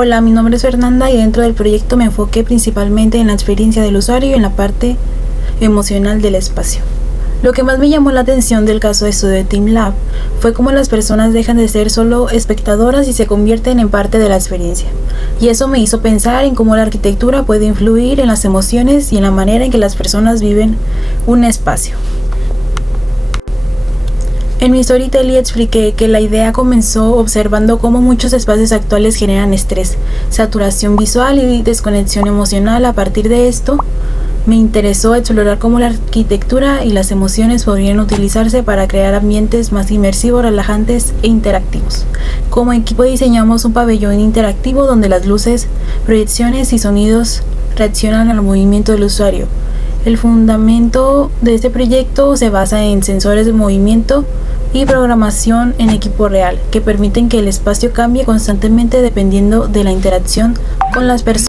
Hola, mi nombre es Fernanda y dentro del proyecto me enfoqué principalmente en la experiencia del usuario y en la parte emocional del espacio. Lo que más me llamó la atención del caso de estudio de TeamLab fue cómo las personas dejan de ser solo espectadoras y se convierten en parte de la experiencia. Y eso me hizo pensar en cómo la arquitectura puede influir en las emociones y en la manera en que las personas viven un espacio. En mi storytelling expliqué que la idea comenzó observando cómo muchos espacios actuales generan estrés, saturación visual y desconexión emocional. A partir de esto, me interesó explorar cómo la arquitectura y las emociones podrían utilizarse para crear ambientes más inmersivos, relajantes e interactivos. Como equipo diseñamos un pabellón interactivo donde las luces, proyecciones y sonidos reaccionan al movimiento del usuario. El fundamento de este proyecto se basa en sensores de movimiento y programación en equipo real, que permiten que el espacio cambie constantemente dependiendo de la interacción con las personas.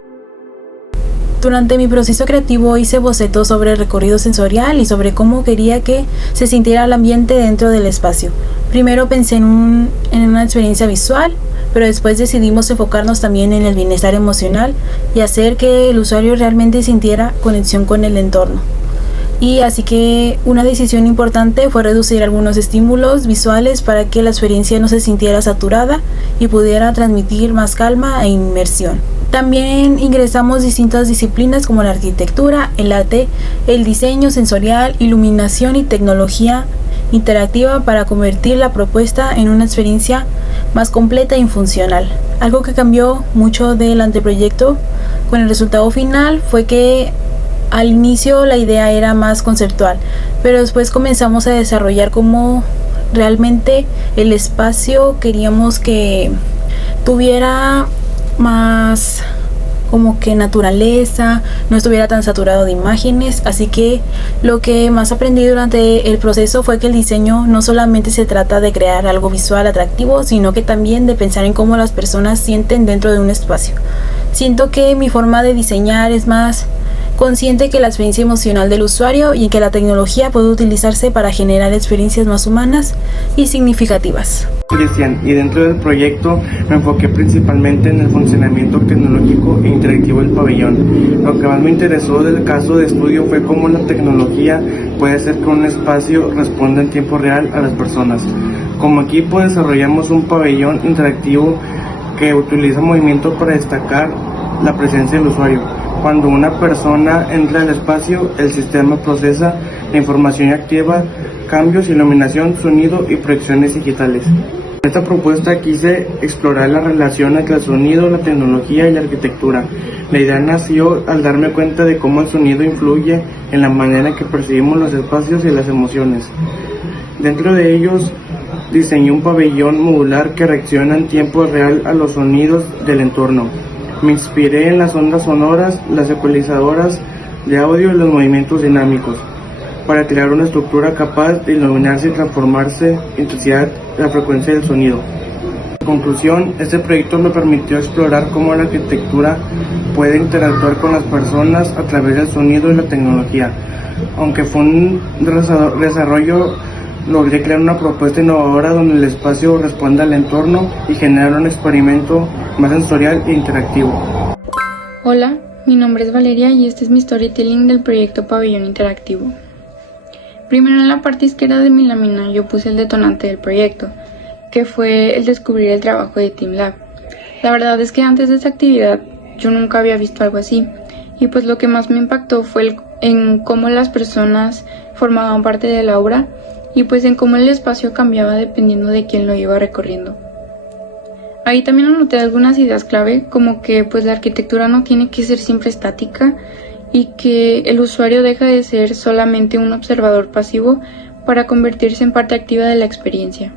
Durante mi proceso creativo hice bocetos sobre el recorrido sensorial y sobre cómo quería que se sintiera el ambiente dentro del espacio. Primero pensé en una experiencia visual, pero después decidimos enfocarnos también en el bienestar emocional y hacer que el usuario realmente sintiera conexión con el entorno. Y así que una decisión importante fue reducir algunos estímulos visuales para que la experiencia no se sintiera saturada y pudiera transmitir más calma e inmersión. También ingresamos distintas disciplinas como la arquitectura, el arte, el diseño sensorial, iluminación y tecnología interactiva para convertir la propuesta en una experiencia más completa y funcional. Algo que cambió mucho del anteproyecto con el resultado final fue que al inicio la idea era más conceptual, pero después comenzamos a desarrollar cómo realmente el espacio queríamos que tuviera más como que naturaleza, no estuviera tan saturado de imágenes. Así que lo que más aprendí durante el proceso fue que el diseño no solamente se trata de crear algo visual atractivo, sino que también de pensar en cómo las personas sienten dentro de un espacio. Siento que mi forma de diseñar es más consciente que la experiencia emocional del usuario y que la tecnología puede utilizarse para generar experiencias más humanas y significativas. Cristian, y dentro del proyecto me enfoqué principalmente en el funcionamiento tecnológico e interactivo del pabellón. Lo que más me interesó del caso de estudio fue cómo la tecnología puede hacer que un espacio responda en tiempo real a las personas. Como equipo desarrollamos un pabellón interactivo que utiliza movimiento para destacar la presencia del usuario. Cuando una persona entra al espacio, el sistema procesa la información y activa cambios, iluminación, sonido y proyecciones digitales. En esta propuesta quise explorar la relación entre el sonido, la tecnología y la arquitectura. La idea nació al darme cuenta de cómo el sonido influye en la manera en que percibimos los espacios y las emociones. Dentro de ellos, diseñé un pabellón modular que reacciona en tiempo real a los sonidos del entorno. Me inspiré en las ondas sonoras, las ecualizadoras de audio y los movimientos dinámicos para crear una estructura capaz de iluminarse y transformarse en intensidad de la frecuencia del sonido. En conclusión, este proyecto me permitió explorar cómo la arquitectura puede interactuar con las personas a través del sonido y la tecnología. Aunque fue un desarrollo, logré crear una propuesta innovadora donde el espacio responda al entorno y generar un experimento más sensorial e interactivo. Hola, mi nombre es Valeria y este es mi storytelling del proyecto Pabellón Interactivo. Primero, en la parte izquierda de mi lámina yo puse el detonante del proyecto, que fue el descubrir el trabajo de TeamLab. La verdad es que antes de esta actividad yo nunca había visto algo así, y pues lo que más me impactó fue en cómo las personas formaban parte de la obra y pues en cómo el espacio cambiaba dependiendo de quién lo iba recorriendo. Ahí también anoté algunas ideas clave, como que pues la arquitectura no tiene que ser siempre estática y que el usuario deja de ser solamente un observador pasivo para convertirse en parte activa de la experiencia.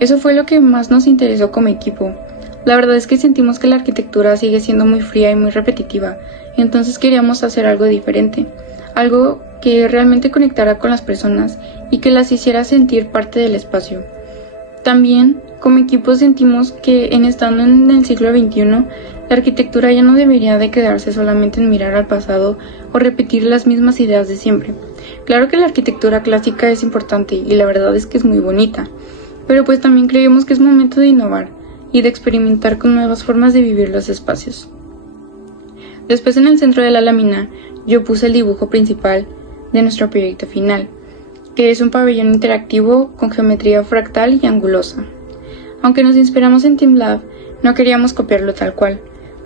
Eso fue lo que más nos interesó como equipo. La verdad es que sentimos que la arquitectura sigue siendo muy fría y muy repetitiva, entonces queríamos hacer algo diferente, algo que realmente conectara con las personas y que las hiciera sentir parte del espacio. También, como equipo sentimos que estando en el siglo XXI, la arquitectura ya no debería de quedarse solamente en mirar al pasado o repetir las mismas ideas de siempre. Claro que la arquitectura clásica es importante y la verdad es que es muy bonita, pero pues también creemos que es momento de innovar y de experimentar con nuevas formas de vivir los espacios. Después, en el centro de la lámina, yo puse el dibujo principal de nuestro proyecto final, que es un pabellón interactivo con geometría fractal y angulosa. Aunque nos inspiramos en TeamLab, no queríamos copiarlo tal cual,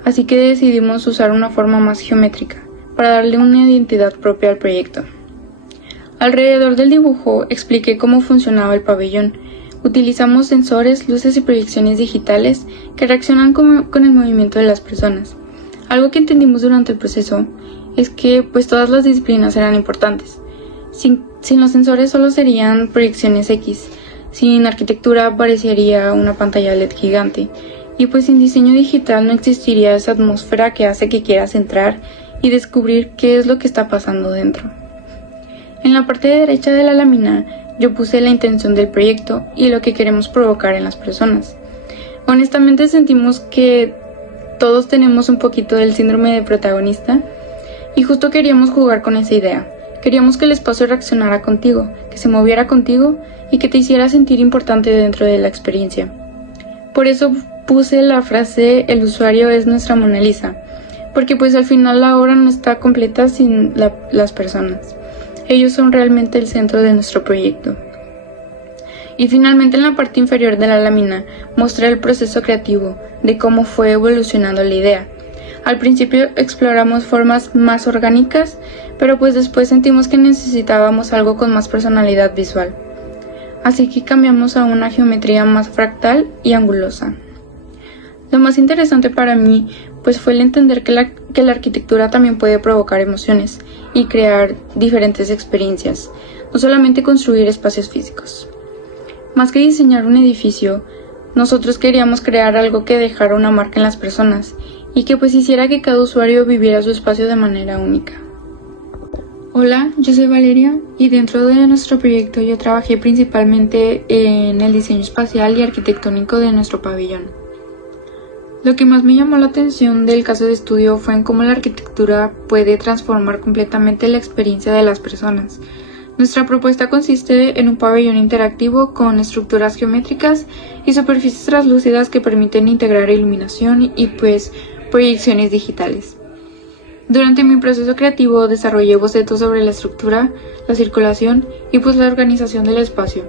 así que decidimos usar una forma más geométrica para darle una identidad propia al proyecto. Alrededor del dibujo expliqué cómo funcionaba el pabellón. Utilizamos sensores, luces y proyecciones digitales que reaccionan con el movimiento de las personas. Algo que entendimos durante el proceso es que pues todas las disciplinas eran importantes. Sin los sensores solo serían proyecciones X, sin arquitectura aparecería una pantalla LED gigante, y pues sin diseño digital no existiría esa atmósfera que hace que quieras entrar y descubrir qué es lo que está pasando dentro. En la parte derecha de la lámina yo puse la intención del proyecto y lo que queremos provocar en las personas. Honestamente sentimos que todos tenemos un poquito del síndrome de protagonista y justo queríamos jugar con esa idea. Queríamos que el espacio reaccionara contigo, que se moviera contigo y que te hiciera sentir importante dentro de la experiencia. Por eso puse la frase "el usuario es nuestra Mona Lisa", porque pues al final la obra no está completa sin las personas. Ellos son realmente el centro de nuestro proyecto. Y finalmente, en la parte inferior de la lámina mostré el proceso creativo de cómo fue evolucionando la idea. Al principio exploramos formas más orgánicas, pero pues después sentimos que necesitábamos algo con más personalidad visual. Así que cambiamos a una geometría más fractal y angulosa. Lo más interesante para mí pues fue el entender que la arquitectura también puede provocar emociones y crear diferentes experiencias, no solamente construir espacios físicos. Más que diseñar un edificio, nosotros queríamos crear algo que dejara una marca en las personas y que pues hiciera que cada usuario viviera su espacio de manera única. Hola, yo soy Valeria y dentro de nuestro proyecto yo trabajé principalmente en el diseño espacial y arquitectónico de nuestro pabellón. Lo que más me llamó la atención del caso de estudio fue en cómo la arquitectura puede transformar completamente la experiencia de las personas. Nuestra propuesta consiste en un pabellón interactivo con estructuras geométricas y superficies translúcidas que permiten integrar iluminación y pues proyecciones digitales. Durante mi proceso creativo desarrollé bocetos sobre la estructura, la circulación y pues la organización del espacio.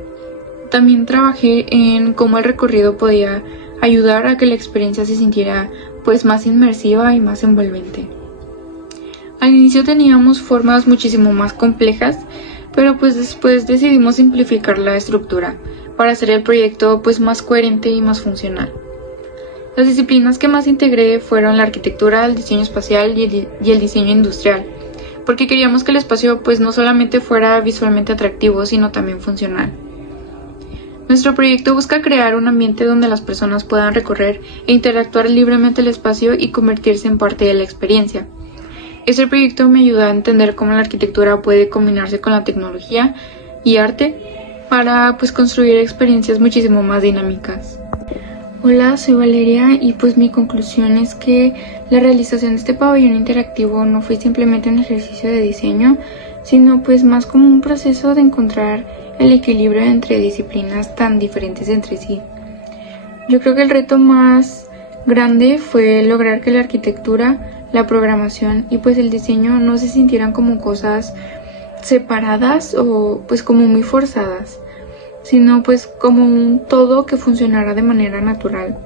También trabajé en cómo el recorrido podía ayudar a que la experiencia se sintiera pues más inmersiva y más envolvente. Al inicio teníamos formas muchísimo más complejas, pero pues después decidimos simplificar la estructura para hacer el proyecto pues más coherente y más funcional. Las disciplinas que más integré fueron la arquitectura, el diseño espacial y el diseño industrial, porque queríamos que el espacio pues no solamente fuera visualmente atractivo, sino también funcional. Nuestro proyecto busca crear un ambiente donde las personas puedan recorrer e interactuar libremente el espacio y convertirse en parte de la experiencia. Este proyecto me ayuda a entender cómo la arquitectura puede combinarse con la tecnología y arte para pues construir experiencias muchísimo más dinámicas. Hola, soy Valeria y pues mi conclusión es que la realización de este pabellón interactivo no fue simplemente un ejercicio de diseño, sino pues más como un proceso de encontrar el equilibrio entre disciplinas tan diferentes entre sí. Yo creo que el reto más grande fue lograr que la arquitectura, la programación y pues el diseño no se sintieran como cosas separadas o pues como muy forzadas, sino pues como un todo que funcionara de manera natural.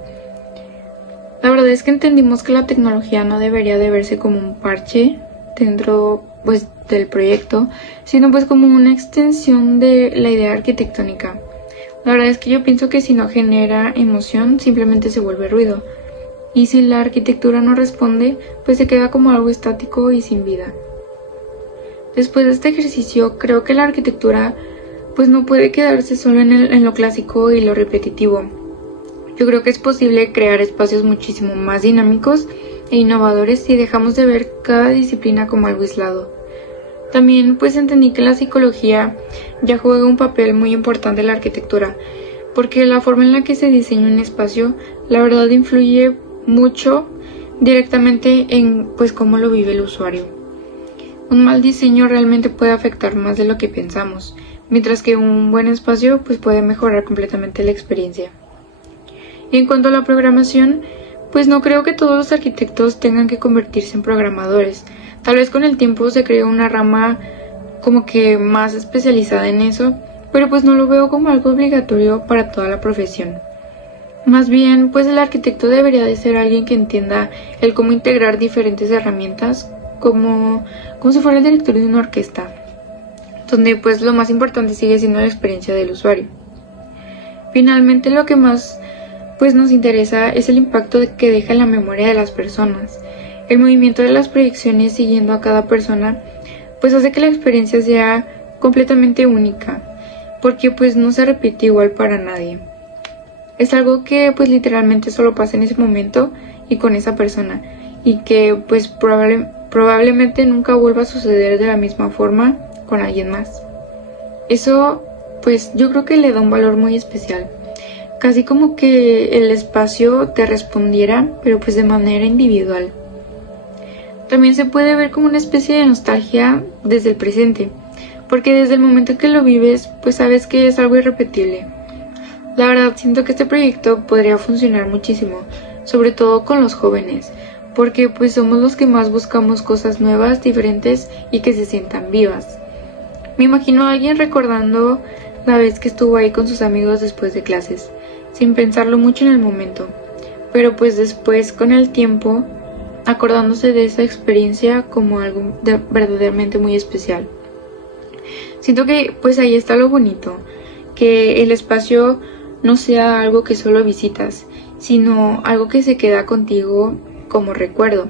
La verdad es que entendimos que la tecnología no debería de verse como un parche dentro pues del proyecto, sino pues como una extensión de la idea arquitectónica. La verdad es que yo pienso que si no genera emoción, simplemente se vuelve ruido. Y si la arquitectura no responde, pues se queda como algo estático y sin vida. Después de este ejercicio, creo que la arquitectura pues no puede quedarse solo en lo clásico y lo repetitivo. Yo creo que es posible crear espacios muchísimo más dinámicos e innovadores si dejamos de ver cada disciplina como algo aislado. También pues entendí que la psicología ya juega un papel muy importante en la arquitectura, porque la forma en la que se diseña un espacio, la verdad influye mucho directamente en pues cómo lo vive el usuario. Un mal diseño realmente puede afectar más de lo que pensamos, mientras que un buen espacio pues puede mejorar completamente la experiencia. En cuanto a la programación, pues no creo que todos los arquitectos tengan que convertirse en programadores. Tal vez con el tiempo se cree una rama como que más especializada en eso, pero pues no lo veo como algo obligatorio para toda la profesión. Más bien, pues el arquitecto debería de ser alguien que entienda el cómo integrar diferentes herramientas, como si fuera el director de una orquesta, donde pues lo más importante sigue siendo la experiencia del usuario. Finalmente, lo que más pues nos interesa es el impacto que deja en la memoria de las personas. El movimiento de las proyecciones siguiendo a cada persona pues hace que la experiencia sea completamente única, porque pues no se repite igual para nadie. Es algo que pues literalmente solo pasa en ese momento y con esa persona, y que pues probablemente nunca vuelva a suceder de la misma forma con alguien más. Eso pues yo creo que le da un valor muy especial, casi como que el espacio te respondiera, pero pues de manera individual. También se puede ver como una especie de nostalgia desde el presente, porque desde el momento en que lo vives, pues sabes que es algo irrepetible. La verdad, siento que este proyecto podría funcionar muchísimo, sobre todo con los jóvenes, porque pues somos los que más buscamos cosas nuevas, diferentes y que se sientan vivas. Me imagino a alguien recordando la vez que estuvo ahí con sus amigos después de clases, sin pensarlo mucho en el momento, pero pues después, con el tiempo, acordándose de esa experiencia como algo verdaderamente muy especial. Siento que pues ahí está lo bonito, que el espacio no sea algo que solo visitas, sino algo que se queda contigo como recuerdo.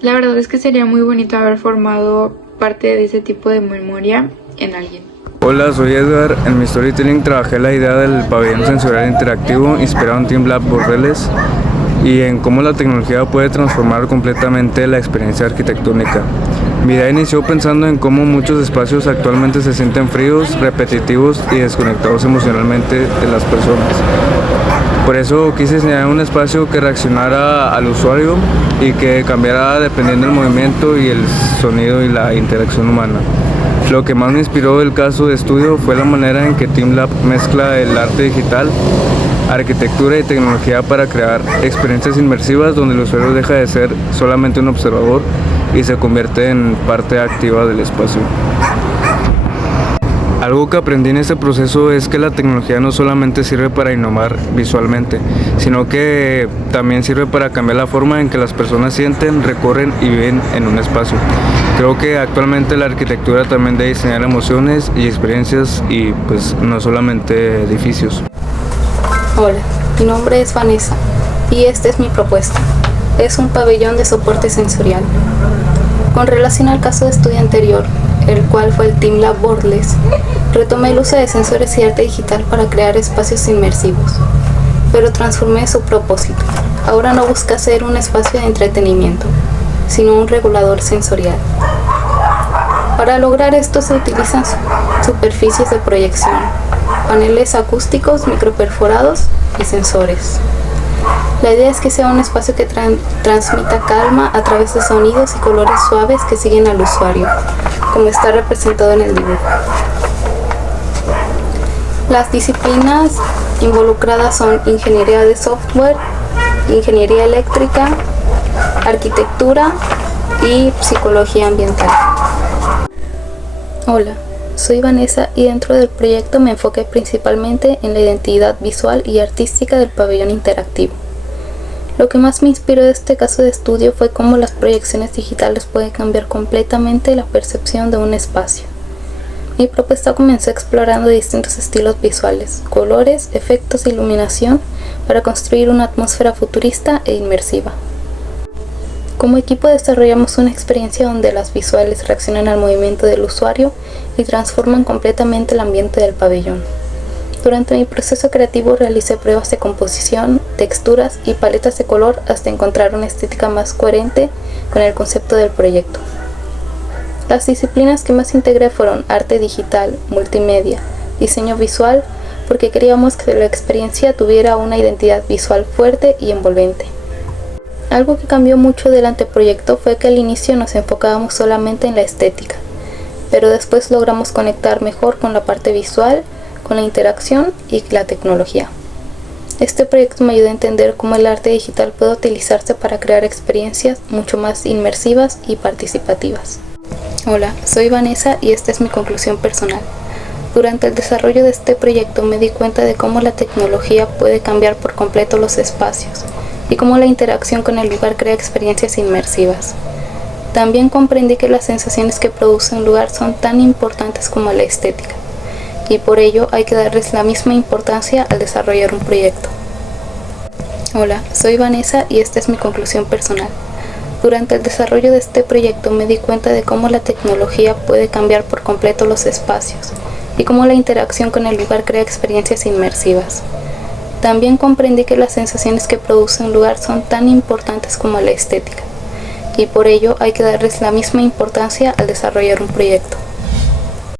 La verdad es que sería muy bonito haber formado parte de ese tipo de memoria en alguien. Hola, soy Edgar. En mi storytelling trabajé la idea del pabellón sensorial interactivo inspirado en TeamLab Bordeles y en cómo la tecnología puede transformar completamente la experiencia arquitectónica. Mi idea inició pensando en cómo muchos espacios actualmente se sienten fríos, repetitivos y desconectados emocionalmente de las personas. Por eso quise diseñar un espacio que reaccionara al usuario y que cambiara dependiendo del movimiento y el sonido y la interacción humana. Lo que más me inspiró del caso de estudio fue la manera en que TeamLab mezcla el arte digital, arquitectura y tecnología para crear experiencias inmersivas donde el usuario deja de ser solamente un observador y se convierte en parte activa del espacio. Algo que aprendí en este proceso es que la tecnología no solamente sirve para innovar visualmente, sino que también sirve para cambiar la forma en que las personas sienten, recorren y viven en un espacio. Creo que actualmente la arquitectura también debe diseñar emociones y experiencias y pues no solamente edificios. Hola, mi nombre es Vanessa y esta es mi propuesta. Es un pabellón de soporte sensorial. Con relación al caso de estudio anterior, el cual fue el TeamLab Bordeles, retomé el uso de sensores y arte digital para crear espacios inmersivos, pero transformé su propósito. Ahora no busca ser un espacio de entretenimiento, sino un regulador sensorial. Para lograr esto se utilizan superficies de proyección, paneles acústicos microperforados y sensores. La idea es que sea un espacio que transmita calma a través de sonidos y colores suaves que siguen al usuario, como está representado en el dibujo. Las disciplinas involucradas son ingeniería de software, ingeniería eléctrica, arquitectura y psicología ambiental. Hola, soy Vanessa y dentro del proyecto me enfoqué principalmente en la identidad visual y artística del pabellón interactivo. Lo que más me inspiró de este caso de estudio fue cómo las proyecciones digitales pueden cambiar completamente la percepción de un espacio. Mi propuesta comenzó explorando distintos estilos visuales, colores, efectos e iluminación para construir una atmósfera futurista e inmersiva. Como equipo desarrollamos una experiencia donde las visuales reaccionan al movimiento del usuario y transforman completamente el ambiente del pabellón. Durante mi proceso creativo realicé pruebas de composición, texturas y paletas de color hasta encontrar una estética más coherente con el concepto del proyecto. Las disciplinas que más integré fueron arte digital, multimedia, diseño visual, porque queríamos que la experiencia tuviera una identidad visual fuerte y envolvente. Algo que cambió mucho del anteproyecto fue que al inicio nos enfocábamos solamente en la estética, pero después logramos conectar mejor con la parte visual, con la interacción y la tecnología. Este proyecto me ayuda a entender cómo el arte digital puede utilizarse para crear experiencias mucho más inmersivas y participativas. Hola, soy Vanessa y esta es mi conclusión personal. Durante el desarrollo de este proyecto me di cuenta de cómo la tecnología puede cambiar por completo los espacios y cómo la interacción con el lugar crea experiencias inmersivas. También comprendí que las sensaciones que produce un lugar son tan importantes como la estética, y por ello hay que darles la misma importancia al desarrollar un proyecto. Hola, soy Vanessa y esta es mi conclusión personal. Durante el desarrollo de este proyecto me di cuenta de cómo la tecnología puede cambiar por completo los espacios y cómo la interacción con el lugar crea experiencias inmersivas. También comprendí que las sensaciones que produce un lugar son tan importantes como la estética, y por ello hay que darles la misma importancia al desarrollar un proyecto.